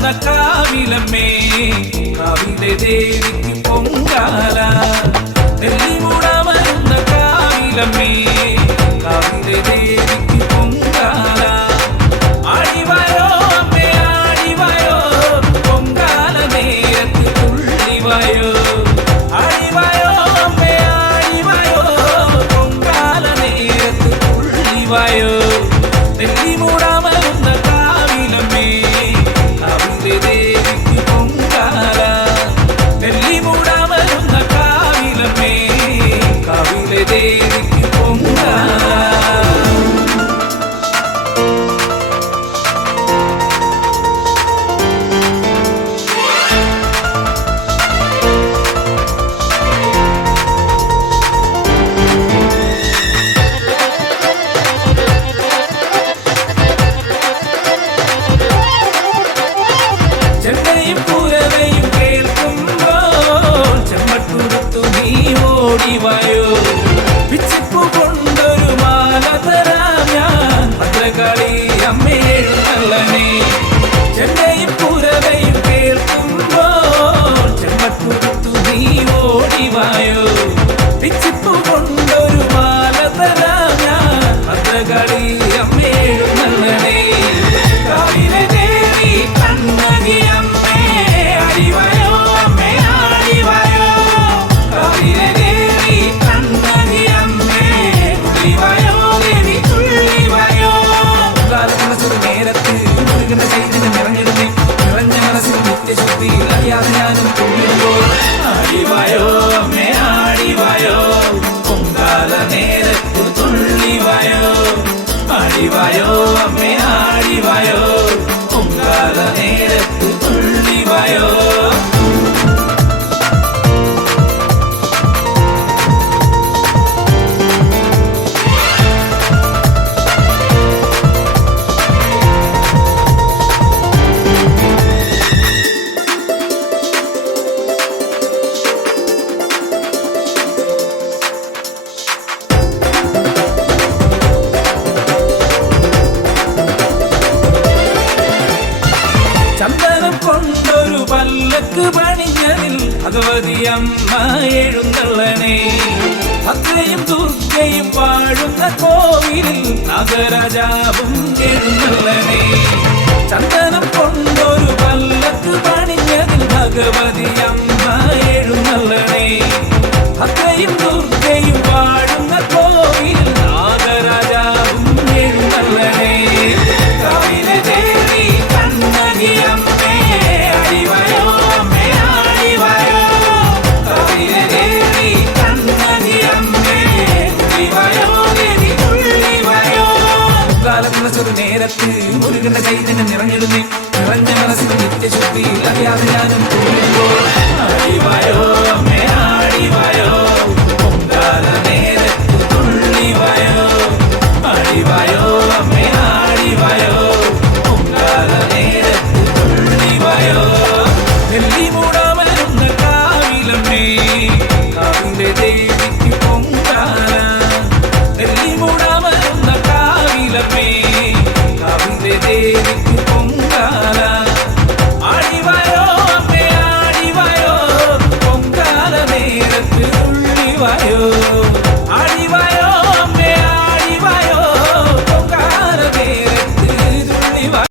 കാവിലമ്മേ കാവിലെ ദേവിക്ക് പൊങ്കാല നെല്ലിമൂടാമരുന്ന കാവിലമ്മേ കാവിലെ ദേവിക്ക് പൊങ്കാല ആടിവായോ അമ്മേ ആടിവായോ പൊങ്കാല നേരത്ത് തുള്ളിവായോ ആടിവായോ അമ്മേ ആടിവായോ പൊങ്കാല നേരത്ത് തുള്ളിവായോ നെല്ലിമൂടാമരുന്ന കാവിലമ്മേ കാവിലെ ദേവിക്ക് പൊങ്കാല നെല്ലിമൂടാമരുന്ന കാവിലമ്മേ കാവിലെ ദേവിക്ക് പൊങ്കാല. ചെണ്ടയും പൂരവയും കേൾക്കുമ്പോൾ ചെമ്മട്ടുടുത്തു നീ ഓടിവായോ പിച്ചിപ്പു കൊണ്ടൊരു മാല തരാം ഞാൻ ഭദ്രകാളി അമ്മേ എഴുന്നള്ളനേ. ചെണ്ടയും പൂരവയും കേൾക്കുമ്പോൾ ചെമ്മട്ടുടുത്തു നീ ഓടിവായോ പിച്ചിപ്പു കൊണ്ടൊരു മാല തരാം ഞാൻ ഭദ്രകാളി അമ്മേ എഴുന്നള്ളനേ. കാവിലെ ദേവി കണ്ണകി അമ്മേ ആടിവായോ അമ്മേ ആടിവായോ കാവിലെ ദേവി കണ്ണകി അമ്മേ തുള്ളിവായോ ദേവി തുള്ളിവായോ. കാലത്തുണച്ചൊരു നേരത്ത് മുരുകന്റെ ചൈതന്യം നിറഞ്ഞിടുന്നേ നിറഞ്ഞ മനസ്സിൽ നിത്യശുദ്ധി അറിയാതെ ഞാനും തുള്ളുമ്പോൾ ആടിവായോ അമ്മേ ആടിവായോ പൊങ്കാല നേരത്ത് തുള്ളിവായോ ആടിവായോ അമ്മേ ആടിവായോ പൊങ്കാല നേരത്ത് തുള്ളിവായോ. ചന്ദനം കൊണ്ടൊരു പല്ലക്ക് പണിഞ്ഞതിൽ ഭഗവതി അമ്മ എഴുന്നള്ളനേ. ഭദ്രയും ദുർഗയും വാഴുന്ന കോവിലിൽ നാഗരാജാവും എഴുന്നള്ളനേ. ചന്ദനം കൊണ്ടൊരു പല്ലക്ക് പണിഞ്ഞതിൽ ഭഗവതി അമ്മ എഴുന്നള്ളനേ. ഭദ്രയും ദുർഗയും വാഴുന്ന കോവിലിൽ നാഗരാജാവും എഴുന്നള്ളനേ. കാവിലെ ദേവി കണ്ണകി അമ്മേ ആടിവായോ അമ്മേ ആടിവായോ കാവിലെ ദേവി കണ്ണകി അമ്മേ തുള്ളിവായോ ദേവി തുള്ളിവായോ. കാലത്തുണച്ചൊരു നേരത്ത് മുരുകന്റെ ചൈതന്യം നിറഞ്ഞിടുന്നേ നിറഞ്ഞ മനസ്സിൽ നിത്യശുദ്ധി അറിയാതെ ഞാനും തുള്ളുമ്പോൾ ആടിവായോ അമ്മേ ആടിവായോ പൊങ്കാല നേരത്ത് തുള്ളിവായോ ആടിവായോ അമ്മേ ആടിവായോ പൊങ്കാല നേരത്ത് തുള്ളിവായോ. നെല്ലിമൂടാമരുന്ന കാവിലമ്മേ കാവിലെ ദേവിക്ക് പൊങ്കാല നെല്ലിമൂടാമരുന്ന കാവിലമ്മേ കാവിലെ ദേവിക്ക് പൊങ്കാല ആടിവായോ അമ്മേ ആടിവായോ പൊങ്കാല നേരത്ത് തുള്ളിവായോ.